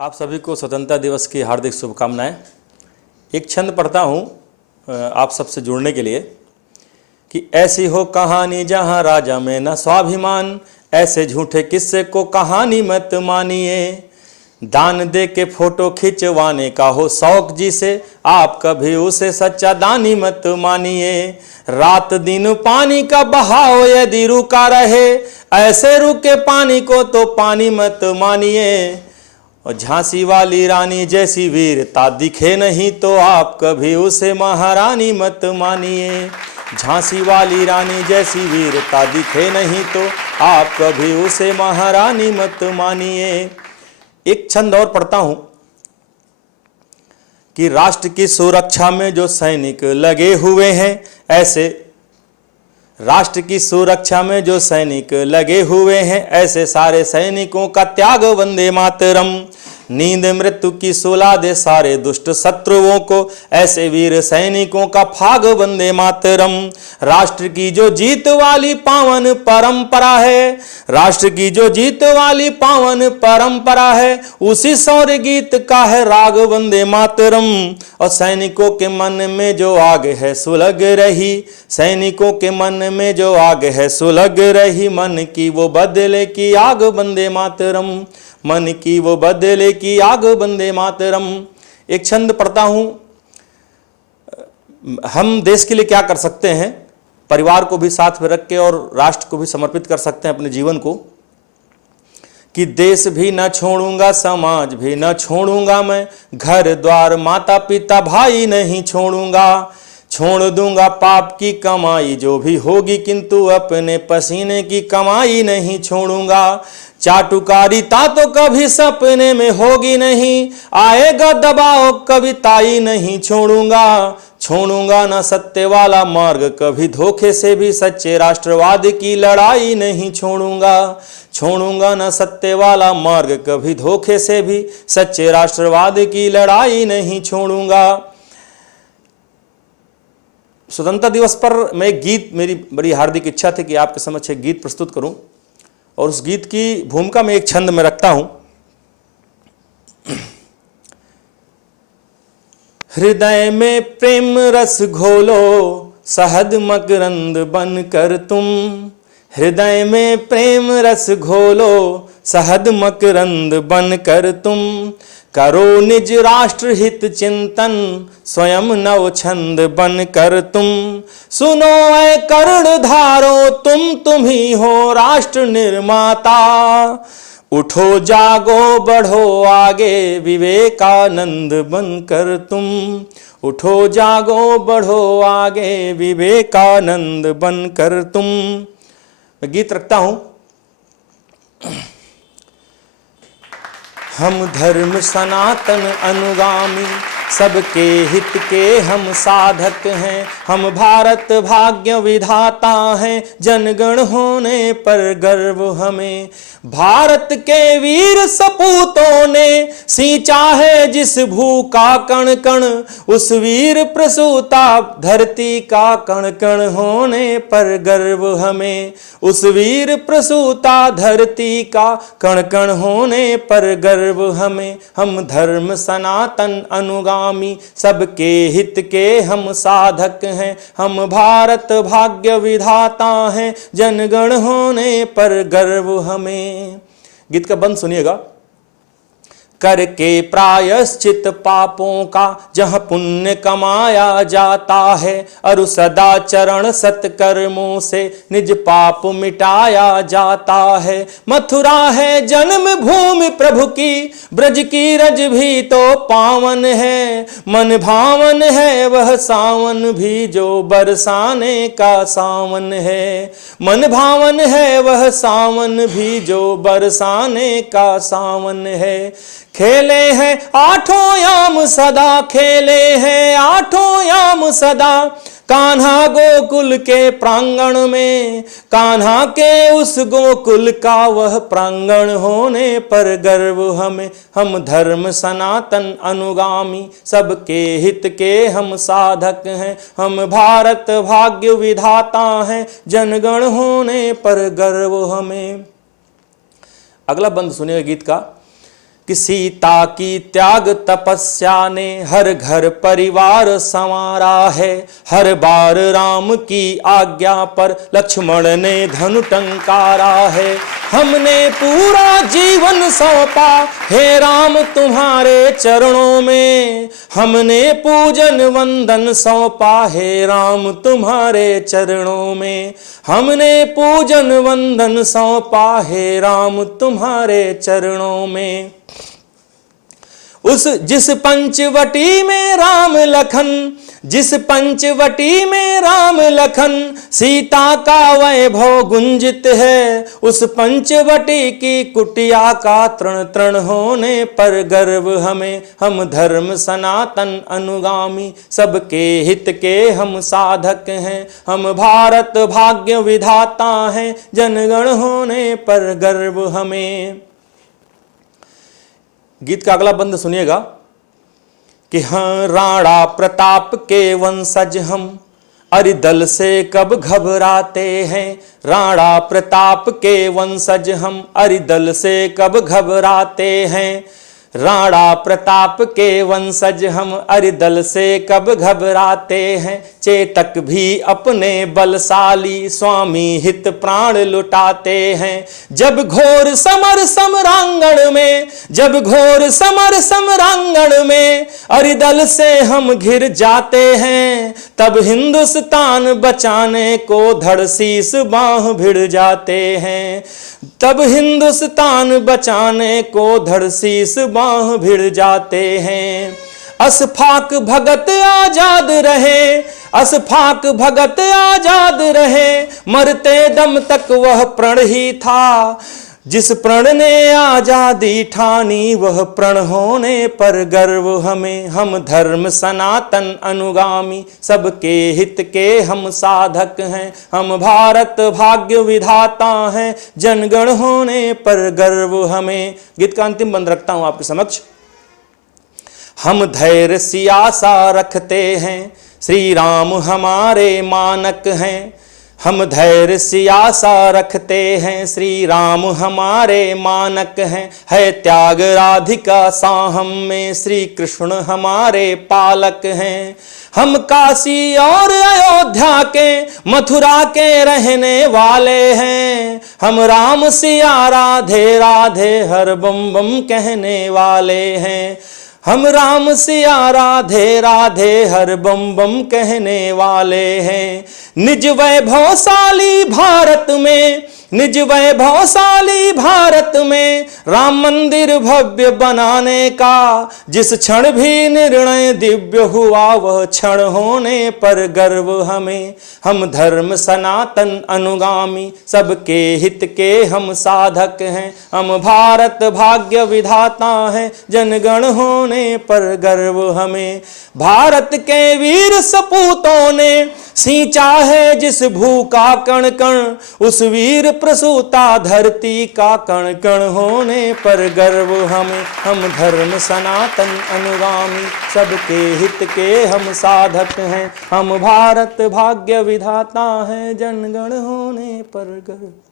आप सभी को स्वतंत्रता दिवस की हार्दिक शुभकामनाएं। एक छंद पढ़ता हूँ आप सबसे जुड़ने के लिए कि ऐसी हो कहानी जहाँ राजा में न स्वाभिमान, ऐसे झूठे किस्से को कहानी मत मानिए। दान दे के फोटो खिंचवाने का हो शौक जिसे, आप कभी उसे सच्चा दानी मत मानिए। रात दिन पानी का बहाव यदि रुका रहे, ऐसे रुके पानी को तो पानी मत मानिए। और झांसी वाली रानी जैसी वीरता दिखे नहीं तो आप कभी उसे महारानी मत मानिए। झांसी वाली रानी जैसी वीरता दिखे नहीं तो आप कभी उसे महारानी मत मानिए। एक छंद और पढ़ता हूं कि राष्ट्र की सुरक्षा में जो सैनिक लगे हुए हैं, ऐसे राष्ट्र की सुरक्षा में जो सैनिक लगे हुए हैं, ऐसे सारे सैनिकों का त्याग वंदे मातरम। नींद मृत्यु की सुला दे सारे दुष्ट शत्रुओं को, ऐसे वीर सैनिकों का फाग वंदे मातरम। राष्ट्र की जो जीत वाली पावन परंपरा है, राष्ट्र की जो जीत वाली पावन परंपरा है, उसी शौर्य गीत का है राग वंदे मातरम। और सैनिकों के मन में जो आग है सुलग रही, सैनिकों के मन में जो आग है सुलग रही, मन की वो बदले की आग वंदे मातरम। मन की वो बदले की आग वंदे मातरम। एक छंद पढ़ता हूं, हम देश के लिए क्या कर सकते हैं, परिवार को भी साथ में रख के और राष्ट्र को भी समर्पित कर सकते हैं अपने जीवन को। कि देश भी न छोड़ूंगा, समाज भी न छोड़ूंगा मैं, घर द्वार माता पिता भाई नहीं छोड़ूंगा। छोड़ दूंगा पाप की कमाई जो भी होगी, किंतु अपने पसीने की कमाई नहीं छोड़ूंगा। चाटुकारिता तो कभी सपने में होगी नहीं, आएगा दबाव कविताई नहीं छोड़ूंगा। छोड़ूंगा ना सत्य वाला मार्ग कभी, धोखे से भी सच्चे राष्ट्रवाद की लड़ाई नहीं छोड़ूंगा। छोड़ूंगा ना सत्य वाला मार्ग कभी, धोखे से भी सच्चे राष्ट्रवाद की लड़ाई नहीं छोड़ूंगा। स्वतंत्रता दिवस पर मैं एक गीत, मेरी बड़ी हार्दिक इच्छा थी कि आपके समक्ष एक गीत प्रस्तुत करूं, और उस गीत की भूमिका में एक छंद में रखता हूं। हृदय में प्रेम रस घोलो, शहद मकरंद बनकर तुम। हृदय में प्रेम रस घोलो, शहद मकरंद बनकर तुम। करो निज राष्ट्र हित चिंतन, स्वयं नव छंद बनकर तुम। सुनो ऐ कर्णधारो, तुम ही हो राष्ट्र निर्माता। उठो जागो बढ़ो आगे, विवेकानंद बनकर तुम। उठो जागो बढ़ो आगे, विवेकानंद बनकर तुम। मैं गीत रखता हूं। हम धर्म सनातन अनुगामी, सबके हित के हम साधक हैं। हम भारत भाग्य विधाता हैं, जनगण होने पर गर्व हमें। भारत के वीर सपूतों ने सींचा है जिस भू का कण कण, उस वीर प्रसूता धरती का कण कण होने पर गर्व हमें। उस वीर प्रसूता धरती का कण कण होने पर गर्व हमें। हम धर्म सनातन अनुगामी, सबके हित के हम साधक हैं। हम भारत भाग्य विधाता हैं, जनगण होने पर गर्व हमें। गीत का बंद सुनिएगा। करके प्रायश्चित पापों का जहाँ पुण्य कमाया जाता है, अरु सदाचरण सत्कर्मों से निज पाप मिटाया जाता है। मथुरा है जन्म भूमि प्रभु की, ब्रज की रज भी तो पावन है। मन भावन है वह सावन भी जो बरसाने का सावन है। मन भावन है वह सावन भी जो बरसाने का सावन है। खेले हैं आठों याम सदा, खेले हैं आठों याम सदा। कान्हा गोकुल के प्रांगण में, कान्हा के उस गोकुल का वह प्रांगण होने पर गर्व हमें। हम धर्म सनातन अनुगामी, सबके हित के हम साधक हैं। हम भारत भाग्य विधाता हैं, जनगण होने पर गर्व हमें। अगला बंद सुनिए गीत का कि सीता की त्याग तपस्या ने हर घर परिवार संवारा है। हर बार राम की आज्ञा पर लक्ष्मण ने धनु टंकारा है। हमने पूरा जीवन सौंपा हे राम तुम्हारे चरणों में, हमने पूजन वंदन सौंपा हे राम तुम्हारे चरणों में, हमने पूजन वंदन सौंपा हे राम तुम्हारे चरणों में। उस जिस पंचवटी में राम लखन, जिस पंचवटी में राम लखन सीता का वैभव गुंजित है, उस पंचवटी की कुटिया का तृण तृण होने पर गर्व हमें। हम धर्म सनातन अनुगामी, सबके हित के हम साधक हैं। हम भारत भाग्य विधाता हैं, जनगण होने पर गर्व हमें। गीत का अगला बंद सुनिएगा कि हाँ, राणा प्रताप के वंशज हम, अरिदल से कब घबराते हैं। राणा प्रताप के वंशज हम, अरिदल से कब घबराते हैं। राणा प्रताप के वंशज हम, अरिदल से कब घबराते हैं। चेतक भी अपने बलशाली, स्वामी हित प्राण लुटाते हैं। जब घोर समर सम्रांगण में, जब घोर समर सम्रांगण में अरिदल से हम घिर जाते हैं, तब हिंदुस्तान बचाने को धड़ शीस बांह भिड़ जाते हैं। तब हिंदुस्तान बचाने को धड़ शीस बांह भिड़ जाते हैं। अशफाक भगत आजाद रहे, अशफाक भगत आजाद रहे, मरते दम तक वह प्रण ही था। जिस प्रण ने आजादी ठानी, वह प्रण होने पर गर्व हमें। हम धर्म सनातन अनुगामी, सबके हित के हम साधक हैं। हम भारत भाग्य विधाता हैं, जनगण होने पर गर्व हमें। गीत का अंतिम बंद रखता हूं आपके समक्ष। हम धैर्य सियासा रखते हैं, श्री राम हमारे मानक हैं। हम धैर्य सियासा रखते हैं, श्री राम हमारे मानक हैं। है त्याग राधिका साहम में, श्री कृष्ण हमारे पालक हैं। हम काशी और अयोध्या के, मथुरा के रहने वाले हैं। हम राम सिया राधे राधे हर बम बम कहने वाले हैं। हम राम सिया राधे राधे हर बम बम कहने वाले हैं। निज वैभवशाली भारत में, निज वैभवशाली भारत में राम मंदिर भव्य बनाने का जिस क्षण भी निर्णय दिव्य हुआ, वह क्षण होने पर गर्व हमें। हम धर्म सनातन अनुगामी, सबके हित के हम साधक हैं। हम भारत भाग्य विधाता हैं, जनगण होने पर गर्व हमें। भारत के वीर सपूतों ने सींचा है जिस भू का कण कण, उस वीर प्रसूता धरती का कण कण होने पर गर्व हमें। हम धर्म सनातन अनुगामी, सबके हित के हम साधक हैं। हम भारत भाग्य विधाता हैं, जनगण होने पर गर्व।